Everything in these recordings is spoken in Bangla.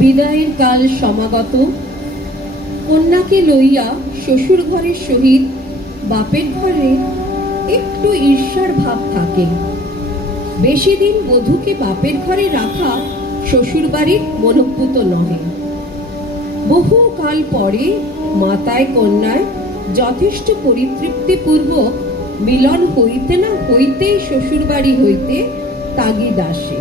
বিদায়ের কাল সমাগত। কন্যাকে লইয়া শ্বশুর ঘরের সহিত বাপের ঘরে একটু ঈর্ষার ভাব থাকে। বেশি দিন বধূকে বাপের ঘরে রাখা শ্বশুর বাড়ির মনোভূত নহে। বহু কাল পরে মাতায় কন্যায় যথেষ্ট পরিতৃপ্তিপূর্বক মিলন হইতে না হইতেই শ্বশুর বাড়ি হইতে তাগিদ আসে।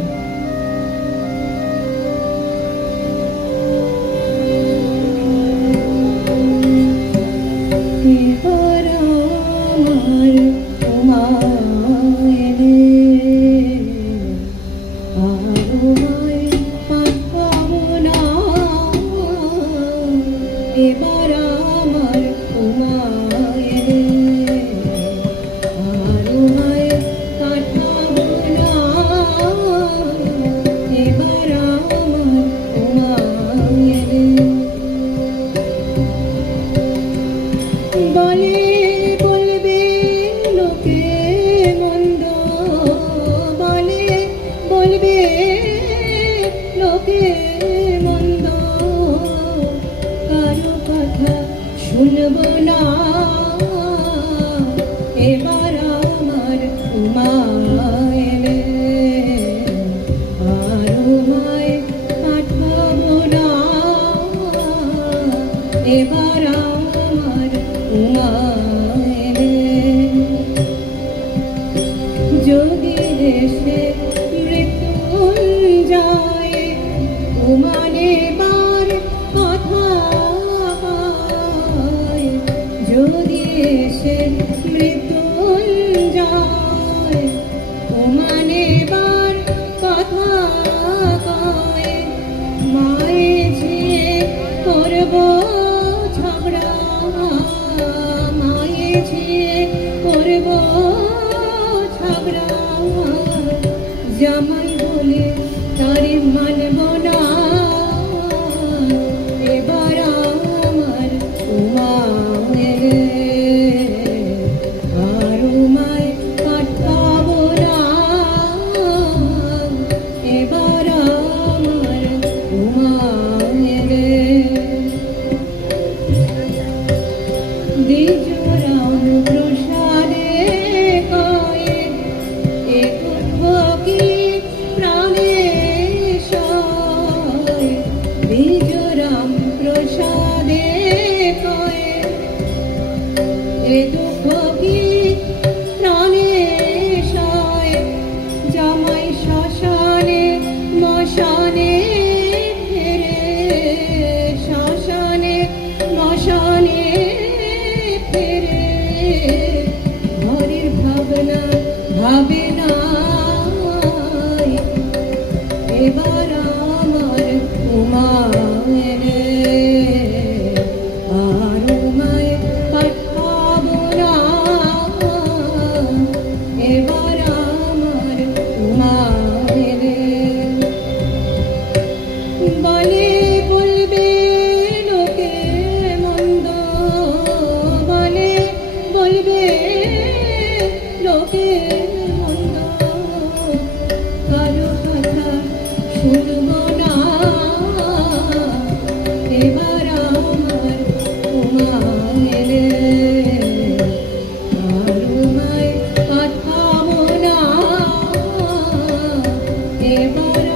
জামাই বলে তারে মানব না, এবার আমার উমা আর উমায় পাঠাবো না, এবার আমার উমা দ্বিজরাম প্রসাদে কয়ে দ্বিজরাম প্রসাদে কয়ে এ দুঃখ কি প্রাণে সয়, জামাই শ্মশানে মশানে ফেরে, শ্মশানে মশানে ফেরে, ঘরের ভাবনা ভাবে না, এবার আমার উমা আর উমায় পাঠাবো না, এবার আমার উমা বলে বলবে লোকে মন্দ, বলে বলবে লোকে মন্দ, কারো কথা শুনবো না, এবার আমার উমা আর উমায় পাঠাবো না, এবার